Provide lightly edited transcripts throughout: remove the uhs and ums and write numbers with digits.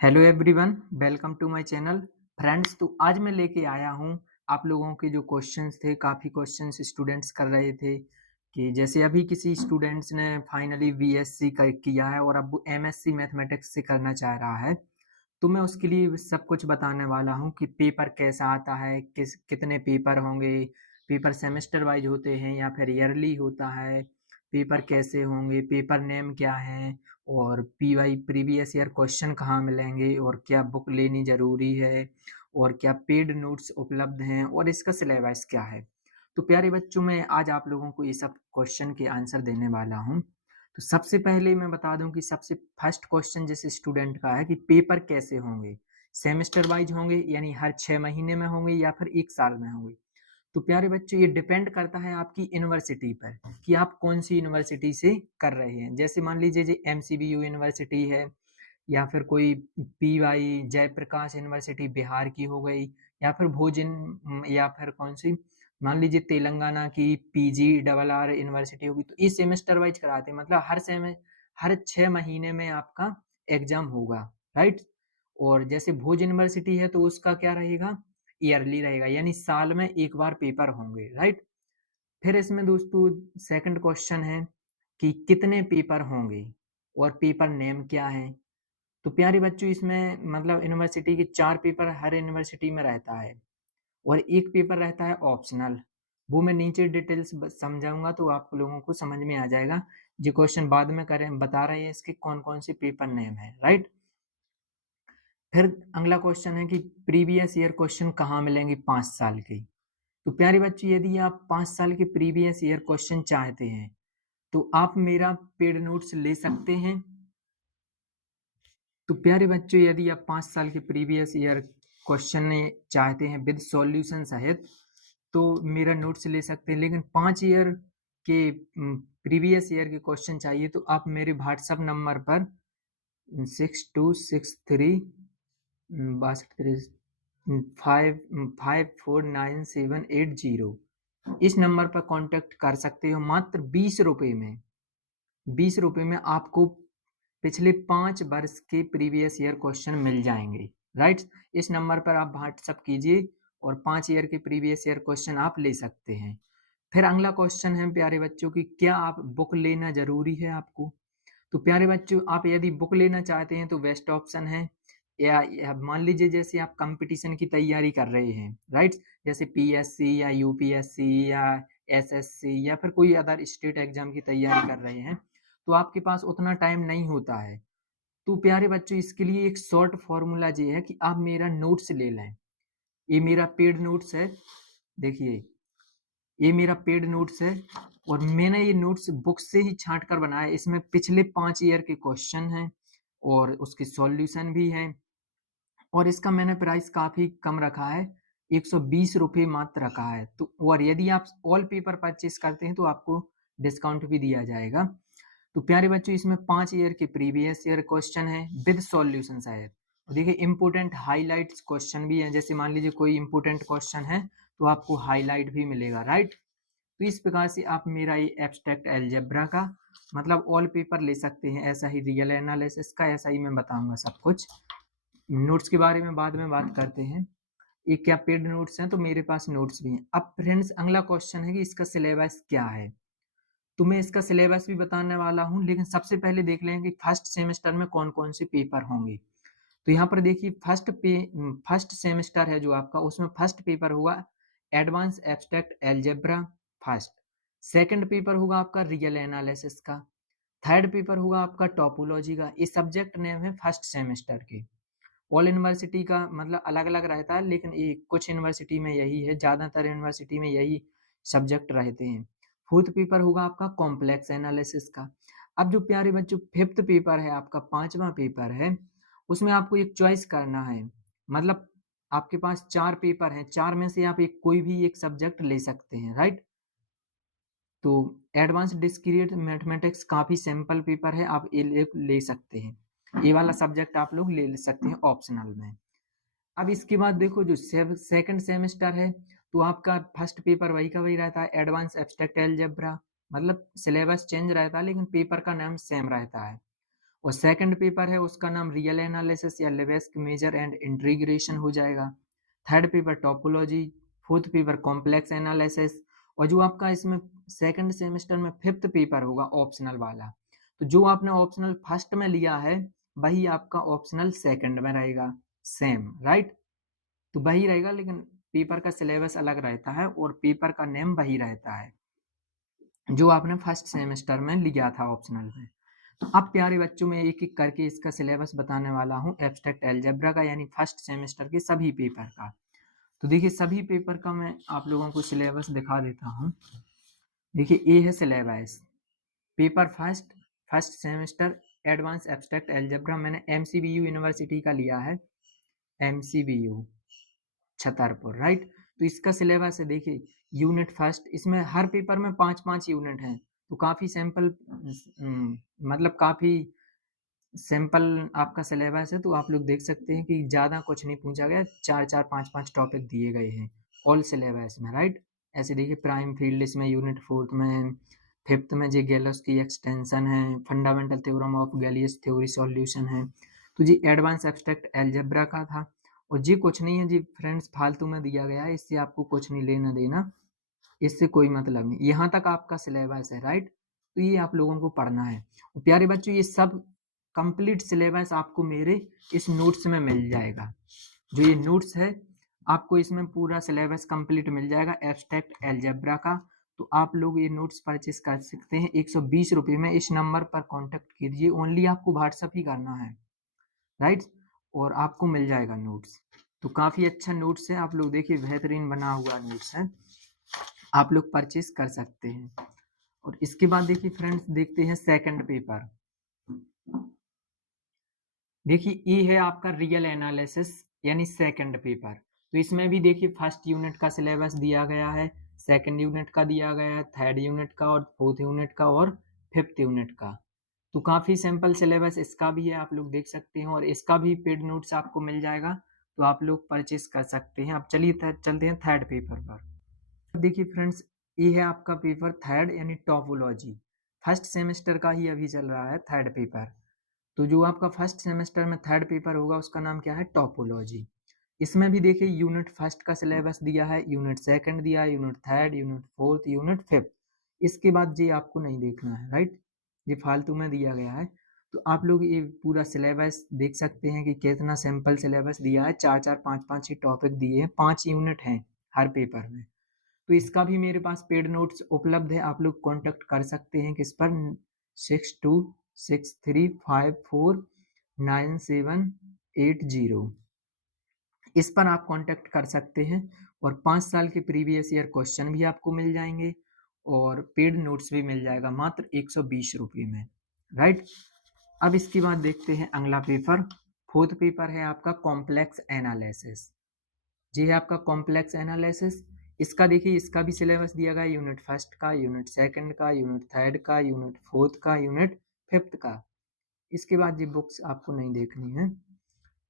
Hello everyone, welcome to my channel. Friends, तो आज मैं लेके आया हूँ आप लोगों के जो क्वेश्चंस थे। काफ़ी क्वेश्चंस स्टूडेंट्स कर रहे थे कि जैसे अभी किसी स्टूडेंट्स ने फाइनली बीएससी कर किया है और अब वो एमएससी मैथमेटिक्स से करना चाह रहा है, तो मैं उसके लिए सब कुछ बताने वाला हूँ कि पेपर कैसा आता है, कितने पेपर होंगे, पेपर सेमेस्टर वाइज होते हैं या फिर ईयरली होता है, पेपर कैसे होंगे, पेपर नेम क्या है, और पीवाई प्रीवियस ईयर क्वेश्चन कहाँ मिलेंगे, और क्या बुक लेनी ज़रूरी है, और क्या पेड नोट्स उपलब्ध हैं, और इसका सिलेबस क्या है। तो प्यारे बच्चों, मैं आज आप लोगों को ये सब क्वेश्चन के आंसर देने वाला हूँ। तो सबसे पहले मैं बता दूं कि सबसे फर्स्ट क्वेश्चन जैसे स्टूडेंट का है कि पेपर कैसे होंगे, सेमेस्टर वाइज होंगे यानी हर 6 महीने में होंगे या फिर 1 साल में होंगे। तो प्यारे बच्चों, ये डिपेंड करता है आपकी यूनिवर्सिटी पर कि आप कौन सी यूनिवर्सिटी से कर रहे हैं। जैसे मान लीजिए जो एमसीबीयू यूनिवर्सिटी है, या फिर कोई पीवाई जयप्रकाश यूनिवर्सिटी बिहार की हो गई, या फिर भोजन, या फिर कौन सी मान लीजिए तेलंगाना की पीजी डबल आर यूनिवर्सिटी होगी, तो ये सेमेस्टर वाइज कराते हैं। मतलब हर 6 महीने में आपका एग्जाम होगा, राइट। और जैसे भोज यूनिवर्सिटी है तो उसका क्या रहेगा, ईयरली रहेगा, यानी साल में एक बार पेपर होंगे, राइट। फिर इसमें दोस्तों सेकंड क्वेश्चन है कि कितने पेपर होंगे और पेपर नेम क्या है। तो प्यारे बच्चों, इसमें मतलब यूनिवर्सिटी के 4 पेपर हर यूनिवर्सिटी में रहता है, और एक पेपर रहता है ऑप्शनल। वो मैं नीचे डिटेल्स समझाऊंगा तो आप लोगों को समझ में आ जाएगा। जो क्वेश्चन बाद में करें बता रहे हैं इसके कौन कौन से पेपर नेम है, राइट। फिर अगला क्वेश्चन है कि प्रीवियस ईयर क्वेश्चन कहाँ मिलेंगे 5 साल के। तो प्यारे बच्चों, यदि आप 5 साल के प्रीवियस ईयर क्वेश्चन चाहते हैं तो आप मेरा पेड नोट्स ले सकते हैं। तो प्यारे बच्चों, यदि आप 5 साल के प्रीवियस ईयर क्वेश्चन चाहते हैं विद सॉल्यूशन सहित, तो मेरा नोट्स ले सकते हैं। लेकिन 5 ईयर के प्रीवियस ईयर के क्वेश्चन चाहिए तो आप मेरे व्हाट्सएप नंबर पर 6263 549780 इस नंबर पर कांटेक्ट कर सकते हो। मात्र 20 रुपए में, 20 रुपए में आपको पिछले 5 वर्ष के प्रीवियस ईयर क्वेश्चन मिल जाएंगे, राइट। इस नंबर पर आप व्हाट्सअप कीजिए और 5 ईयर के प्रीवियस ईयर क्वेश्चन आप ले सकते हैं। फिर अगला क्वेश्चन है प्यारे बच्चों की, क्या आप बुक लेना जरूरी है आपको। तो प्यारे बच्चों, आप यदि बुक लेना चाहते हैं तो बेस्ट ऑप्शन है, या मान लीजिए जैसे आप कंपटीशन की तैयारी कर रहे हैं, राइट, जैसे पीएससी या यूपीएससी या एसएससी या फिर कोई अदर स्टेट एग्जाम की तैयारी कर रहे हैं, तो आपके पास उतना टाइम नहीं होता है। तो प्यारे बच्चों, इसके लिए एक शॉर्ट फॉर्मूला ये है कि आप मेरा नोट्स ले लें। ये मेरा पेड नोट्स है, देखिए ये मेरा पेड नोट्स है, और मैंने ये नोट्स बुक से ही छांट कर बनाया है। इसमें पिछले 5 ईयर के क्वेश्चन हैं और उसके सॉल्यूशन भी हैं, और इसका मैंने प्राइस काफी कम रखा है, 120 रुपये मात्र रखा है। तो और यदि आप ऑल पेपर परचेस करते हैं तो आपको डिस्काउंट भी दिया जाएगा। तो प्यारे बच्चों, इसमें 5 ईयर के प्रीवियस ईयर क्वेश्चन है विद सॉल्यूशन शायद। और देखिए इम्पोर्टेंट हाईलाइट्स क्वेश्चन भी है, जैसे मान लीजिए कोई इम्पोर्टेंट क्वेश्चन है तो आपको हाईलाइट भी मिलेगा, राइट। तो इस प्रकार से आप मेरा ये एब्स्ट्रैक्ट अलजेब्रा का मतलब ऑल पेपर ले सकते हैं। ऐसा ही रियल एनालिसिस का, ऐसा ही मैं बताऊंगा सब कुछ। नोट्स के बारे में बाद में बात करते हैं। ये क्या पेड नोट्स हैं, तो मेरे पास नोट्स भी हैं। अब फ्रेंड्स, अगला क्वेश्चन है कि इसका सिलेबस क्या है। तो मैं इसका सिलेबस भी बताने वाला हूँ, लेकिन सबसे पहले देख लें कि फर्स्ट सेमेस्टर में कौन कौन से पेपर होंगे। तो यहाँ पर देखिए फर्स्ट सेमेस्टर है जो आपका, उसमें फर्स्ट पेपर होगा advance abstract algebra first. Second paper होगा आपका रियल एनालिसिस का। थर्ड पेपर होगा आपका टोपोलॉजी का। ये सब्जेक्ट नेम है फर्स्ट सेमेस्टर के। ऑल यूनिवर्सिटी का मतलब अलग अलग रहता है, लेकिन ये कुछ यूनिवर्सिटी में यही है, ज़्यादातर यूनिवर्सिटी में यही सब्जेक्ट रहते हैं। फोर्थ पेपर होगा आपका कॉम्प्लेक्स एनालिसिस का। अब जो प्यारे बच्चों फिफ्थ पेपर है आपका, 5वां पेपर है, उसमें आपको एक चॉइस करना है। मतलब आपके पास 4 पेपर हैं, 4 में से आप एक कोई भी एक सब्जेक्ट ले सकते हैं, राइट। तो एडवांस डिस्क्रीट मैथमेटिक्स काफ़ी सिंपल पेपर है, आप ये ले सकते हैं। ये वाला सब्जेक्ट आप लोग ले सकते हैं ऑप्शनल में। अब इसके बाद देखो जो सेकंड सेमेस्टर है, तो आपका फर्स्ट पेपर वही का वही रहता है, एडवांस एब्स्ट्रैक्ट अलजेब्रा। मतलब सिलेबस चेंज रहता है लेकिन पेपर का नाम सेम रहता है। और सेकंड पेपर है उसका नाम रियल एनालिसिस या लेवेस्क मेजर एंड इंटीग्रेशन हो जाएगा। Third paper topology, fourth paper complex analysis, और जो आपका इसमें सेकंड सेमेस्टर में फिफ्थ पेपर होगा ऑप्शनल वाला, तो जो आपने ऑप्शनल फर्स्ट में लिया है वही आपका ऑप्शनल सेकंड में रहेगा, सेम राइट। तो वही रहेगा, लेकिन पेपर का सिलेबस अलग रहता है और पेपर का नेम वही रहता है जो आपने फर्स्ट सेमेस्टर में लिया था ऑप्शनल में। तो अब प्यारे बच्चों में एक एक करके इसका सिलेबस बताने वाला हूँ एब्स्ट्रैक्ट अलजेब्रा का, यानी फर्स्ट सेमेस्टर के सभी पेपर का। तो देखिए सभी पेपर का मैं आप लोगों को सिलेबस दिखा देता हूँ। देखिए ये है syllabus, paper first semester advance abstract algebra, मैंने MCBU यूनिवर्सिटी का लिया है, MCBU छतरपुर राइट। तो इसका सिलेबस है, देखिए यूनिट फर्स्ट, इसमें हर पेपर में 5-5 यूनिट हैं, तो काफ़ी सैम्पल मतलब काफ़ी सिंपल आपका सिलेबस है। तो आप लोग देख सकते हैं कि ज़्यादा कुछ नहीं पूछा गया, 4-4 5-5 टॉपिक दिए गए हैं ऑल सिलेबस में राइट। ऐसे देखिए प्राइम फील्ड इसमें यूनिट फोर्थ में, फिफ्थ में जी गैलोस की एक्सटेंशन है, fundamental theorem of Galois theory solution है। तो जी एडवांस एब्स्ट्रैक्ट अलजेब्रा का था, और जी कुछ नहीं है जी फ्रेंड्स, फालतू में दिया गया है, इससे आपको कुछ नहीं लेना देना, इससे कोई मतलब नहीं। यहाँ तक आपका सिलेबस है राइट, तो ये आप लोगों को पढ़ना है। और प्यारे बच्चों ये सब कंप्लीट सिलेबस आपको मेरे इस नोट्स में मिल जाएगा, जो ये नोट्स है आपको इसमें पूरा सिलेबस कंप्लीट मिल जाएगा एब्स्ट्रैक्ट अलजेब्रा का। तो आप लोग ये नोट्स परचेस कर सकते हैं 120 रुपये में। इस नंबर पर कांटेक्ट कीजिए, ओनली आपको व्हाट्सअप ही करना है राइट, और आपको मिल जाएगा नोट्स। तो काफ़ी अच्छा नोट्स है, आप लोग देखिए बेहतरीन बना हुआ नोट्स है, आप लोग परचेस कर सकते हैं। और इसके बाद देखिए फ्रेंड्स देखते हैं सेकंड पेपर। देखिए ये है आपका रियल एनालिसिस यानी सेकंड पेपर। तो इसमें भी देखिए फर्स्ट यूनिट का सिलेबस दिया गया है, सेकंड यूनिट का दिया गया है, थर्ड यूनिट का और फोर्थ यूनिट का और फिफ्थ यूनिट का। तो काफ़ी सिंपल सिलेबस इसका भी है, आप लोग देख सकते हैं, और इसका भी पेड नोट्स आपको मिल जाएगा, तो आप लोग परचेस कर सकते हैं। अब चलिए चलते हैं थर्ड पेपर पर। देखिए फ्रेंड्स ये है आपका पेपर थर्ड यानी टोपोलॉजी, फर्स्ट सेमेस्टर का ही अभी चल रहा है थर्ड पेपर। तो जो आपका फर्स्ट सेमेस्टर में थर्ड पेपर होगा उसका नाम क्या है, टोपोलॉजी। इसमें भी देखिए यूनिट फर्स्ट का सिलेबस दिया है, यूनिट सेकंड दिया है, unit third, unit fourth, unit fifth. इसके बाद ये आपको नहीं देखना है राइट, ये फालतू में दिया गया है। तो आप लोग ये पूरा सिलेबस देख सकते हैं कि कितना सिंपल सिलेबस दिया है, 4-4 5-5 ही टॉपिक दिए हैं, 5 यूनिट हैं हर पेपर में। तो इसका भी मेरे पास पेड नोट्स उपलब्ध है, आप लोग कॉन्टेक्ट कर सकते हैं किस पर, 6263549780, इस पर आप कांटेक्ट कर सकते हैं। और 5 साल के प्रीवियस ईयर क्वेश्चन भी आपको मिल जाएंगे और पेड नोट्स भी मिल जाएगा मात्र 120 रुपये में राइट। अब इसके बाद देखते हैं अगला पेपर, फोर्थ पेपर है आपका कॉम्प्लेक्स एनालिसिस। जी है आपका कॉम्प्लेक्स एनालिसिस। इसका देखिए इसका भी सिलेबस दिया गया है, यूनिट फर्स्ट का, यूनिट सेकंड का, यूनिट थर्ड का, यूनिट फोर्थ का, यूनिट फिफ्थ का। इसके बाद ये बुक्स आपको नहीं देखनी है।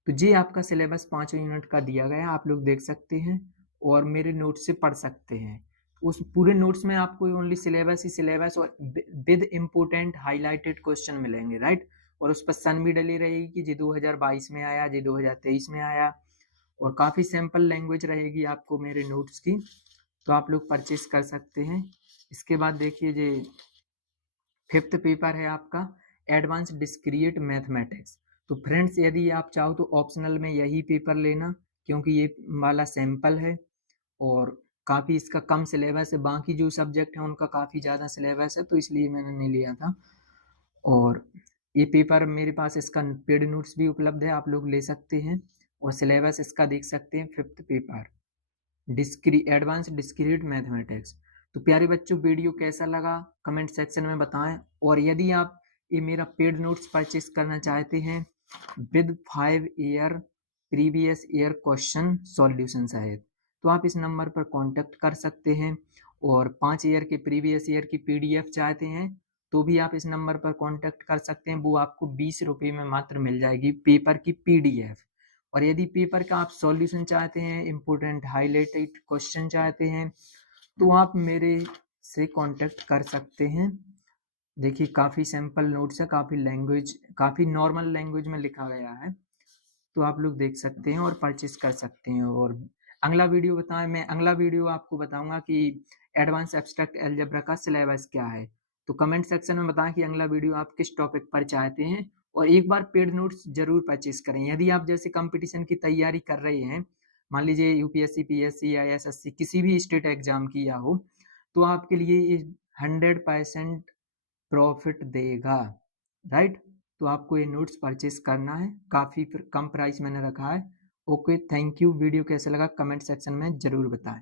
तो ये आपका सिलेबस 5 यूनिट का दिया गया है, आप लोग देख सकते हैं और मेरे नोट से पढ़ सकते हैं। उस पूरे नोट्स में आपको ओनली सिलेबस ही सिलेबस और विद इम्पोर्टेंट हाईलाइटेड क्वेश्चन मिलेंगे राइट। और उस पर सन भी डली रहेगी कि जी 2022 में आया, जी 2023 में आया, और काफ़ी सिंपल लैंग्वेज रहेगी आपको मेरे नोट्स की, तो आप लोग परचेस कर सकते हैं। इसके बाद देखिए ये फिफ्थ पेपर है आपका एडवांस डिस्क्रीट मैथमेटिक्स। तो फ्रेंड्स यदि आप चाहो तो ऑप्शनल में यही पेपर लेना, क्योंकि ये वाला सैम्पल है और काफ़ी इसका कम सिलेबस है, बाकी जो सब्जेक्ट हैं उनका काफ़ी ज़्यादा सिलेबस है, तो इसलिए मैंने नहीं लिया था। और ये पेपर मेरे पास इसका पेड नोट्स भी उपलब्ध है, आप लोग ले सकते हैं और सिलेबस इसका देख सकते हैं। Fifth paper advance discrete mathematics. तो प्यारे बच्चों वीडियो कैसा लगा कमेंट सेक्शन में बताएं, और यदि आप ये मेरा पेड नोट्स परचेस करना चाहते हैं with 5 year previous year question solution सहित, तो आप इस नंबर पर कांटेक्ट कर सकते हैं। और 5 ईयर के प्रीवियस ईयर की PDF चाहते हैं तो भी आप इस नंबर पर कांटेक्ट कर सकते हैं, वो आपको 20 रुपये में मात्र मिल जाएगी पेपर की PDF। और यदि पेपर का आप सॉल्यूशन चाहते हैं, इम्पोर्टेंट हाईलाइटेड क्वेश्चन चाहते हैं, तो आप मेरे से कांटेक्ट कर सकते हैं। देखिए काफ़ी सिंपल नोट्स है, काफ़ी नॉर्मल लैंग्वेज में लिखा गया है, तो आप लोग देख सकते हैं और परचेस कर सकते हैं। और मैं अगला वीडियो आपको बताऊंगा कि एडवांस एब्स्ट्रैक्ट अलजेब्रा का सिलेबस क्या है। तो कमेंट सेक्शन में बताएं कि अगला वीडियो आप किस टॉपिक पर चाहते हैं, और एक बार पेड नोट्स जरूर परचेस करें। यदि आप जैसे कंपटीशन की तैयारी कर रहे हैं, मान लीजिए यूपीएससी, पीएससी या एसएससी किसी भी स्टेट एग्जाम की या हो, तो आपके लिए ये 100% प्रॉफिट देगा, राइट। तो आपको ये नोट्स परचेस करना है, काफ़ी कम प्राइस मैंने रखा है। Okay, thank you. वीडियो कैसा लगा कमेंट सेक्शन में ज़रूर बताएं।